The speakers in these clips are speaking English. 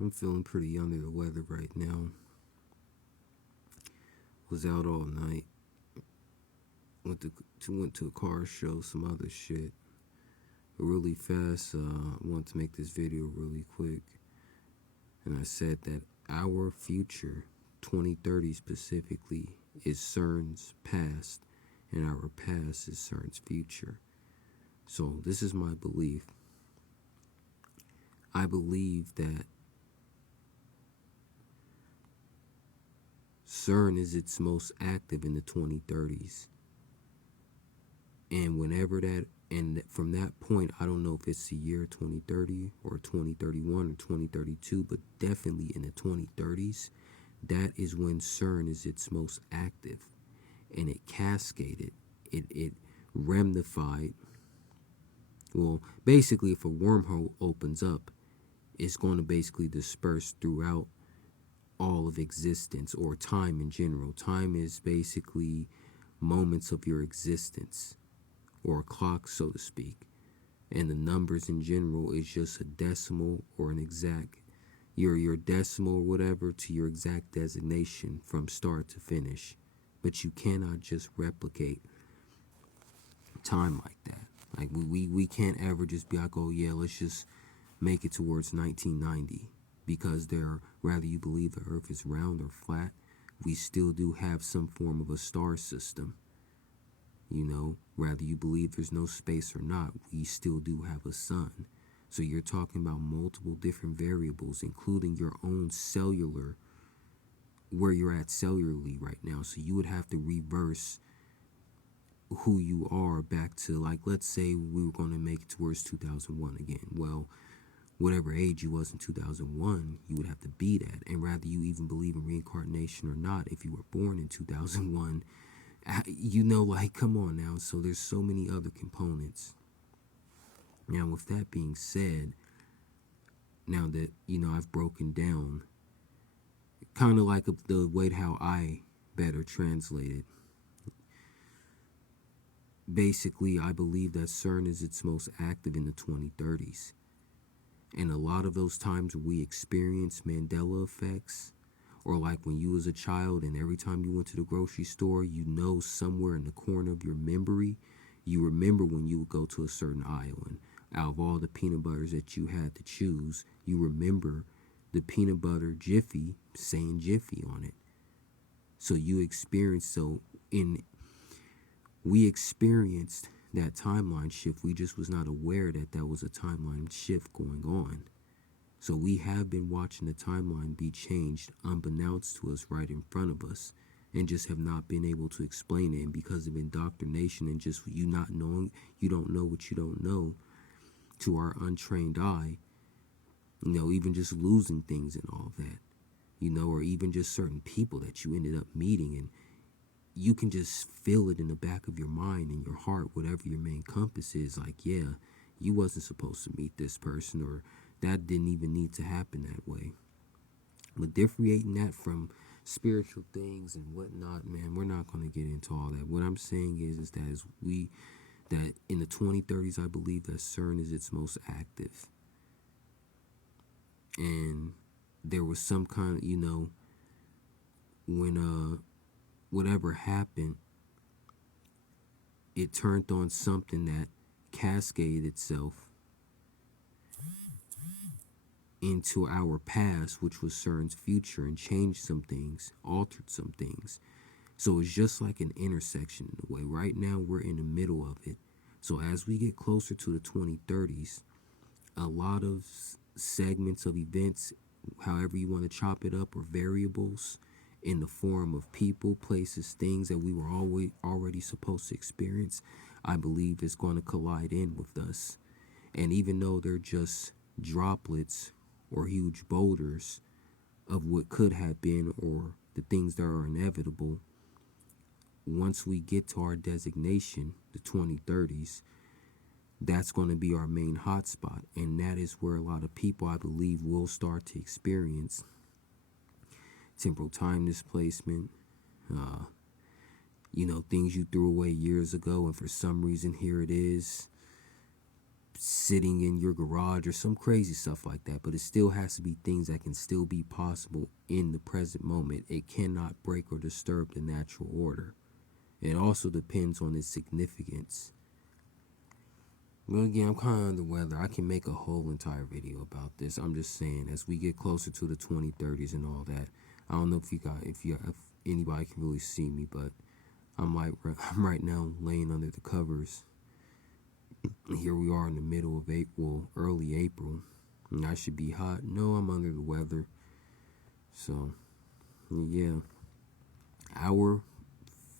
I'm feeling pretty under the weather right now. Was out all night. Went to a car show, some other shit. Really fast. I want to make this video really quick. And I said that our future, 2030 specifically, is CERN's past, and our past is CERN's future. So this is my belief. I believe that CERN is its most active in the 2030s. And from that point, I don't know if it's the year 2030 or 2031 or 2032, but definitely in the 2030s, that is when CERN is its most active. And it cascaded, it ramified. Well, basically, if a wormhole opens up, it's going to basically disperse throughout all of existence, or time in general. Time is basically moments of your existence, or a clock, so to speak. And the numbers in general is just a decimal or an exact, your decimal or whatever to your exact designation from start to finish. But you cannot just replicate time like that. Like we can't ever just be like, oh yeah, let's just make it towards 1990, because whether you believe the earth is round or flat, we still do have some form of a star system. Whether you believe there's no space or not, we still do have a sun. So you're talking about multiple different variables, including your own cellular, where you're at cellularly right now. So you would have to reverse who you are back to, like, let's say we were going to make it towards 2001 again. Well, whatever age you was in 2001, you would have to be that. And rather you even believe in reincarnation or not, if you were born in 2001, like, come on now. So there's so many other components. Now, with that being said, now that, I've broken down kind of like the way how I better translated. Basically, I believe that CERN is its most active in the 2030s. And a lot of those times where we experience Mandela effects, or like when you was a child and every time you went to the grocery store, somewhere in the corner of your memory, you remember when you would go to a certain aisle, and out of all the peanut butters that you had to choose, you remember the peanut butter Jiffy saying Jiffy on it. So we experienced that timeline shift. We just was not aware that that was a timeline shift going on. So we have been watching the timeline be changed unbeknownst to us right in front of us, and just have not been able to explain it. And because of indoctrination and just you not knowing, you don't know what you don't know, to our untrained eye, even just losing things and all that, or even just certain people that you ended up meeting, and you can just feel it in the back of your mind and your heart, whatever your main compass is, like, yeah, you wasn't supposed to meet this person, or that didn't even need to happen that way. But differentiating that from spiritual things and whatnot, man, we're not going to get into all that. What I'm saying is that in the 2030s, I believe that CERN is its most active. And there was some kind of, when whatever happened, it turned on something that cascaded itself into our past, which was CERN's future, and changed some things, altered some things. So it's just like an intersection in a way. Right now, we're in the middle of it. So as we get closer to the 2030s, a lot of segments of events, however you want to chop it up, or variables in the form of people, places, things that we were already supposed to experience, I believe is going to collide in with us. And even though they're just droplets or huge boulders of what could have been, or the things that are inevitable, once we get to our designation, the 2030s, that's going to be our main hotspot. And that is where a lot of people, I believe, will start to experience temporal time displacement, things you threw away years ago, and for some reason here it is. sitting in your garage or some crazy stuff like that. But it still has to be things that can still be possible in the present moment. It cannot break or disturb the natural order. It also depends on its significance. But again, I'm kind of under the weather. I can make a whole entire video about this. I'm just saying, as we get closer to the 2030s and all that, I don't know if anybody can really see me, but I'm right now laying under the covers. Here we are in the middle of April, early April, and I should be hot. No, I'm under the weather. So, yeah, our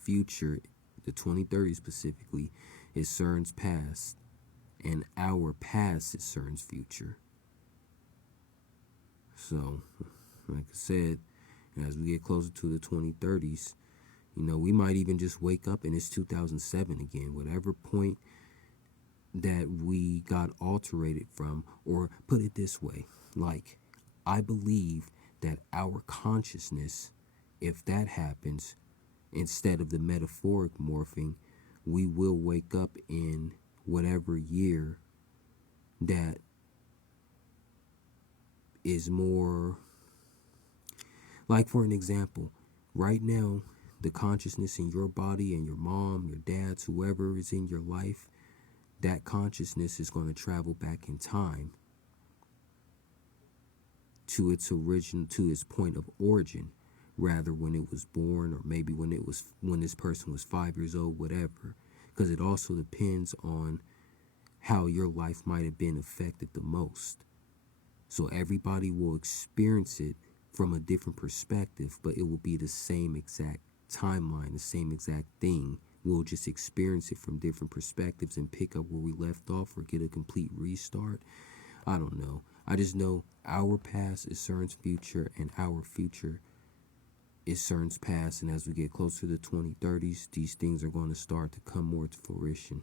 future, the 2030s specifically, is CERN's past, and our past is CERN's future. So, like I said, as we get closer to the 2030s, we might even just wake up and it's 2007 again. Whatever point that we got alterated from, or put it this way, like, I believe that our consciousness, if that happens, instead of the metaphoric morphing, we will wake up in whatever year that is more, like, for an example, right now, the consciousness in your body and your mom, your dad's, whoever is in your life, that consciousness is going to travel back in time to its point of origin, rather when it was born, or maybe when this person was 5 years old, whatever, because it also depends on how your life might have been affected the most. So everybody will experience it from a different perspective, but it will be the same exact timeline, the same exact thing. We'll just experience it from different perspectives and pick up where we left off or get a complete restart. I don't know. I just know our past is CERN's future and our future is CERN's past. And as we get closer to the 2030s, these things are going to start to come more to fruition.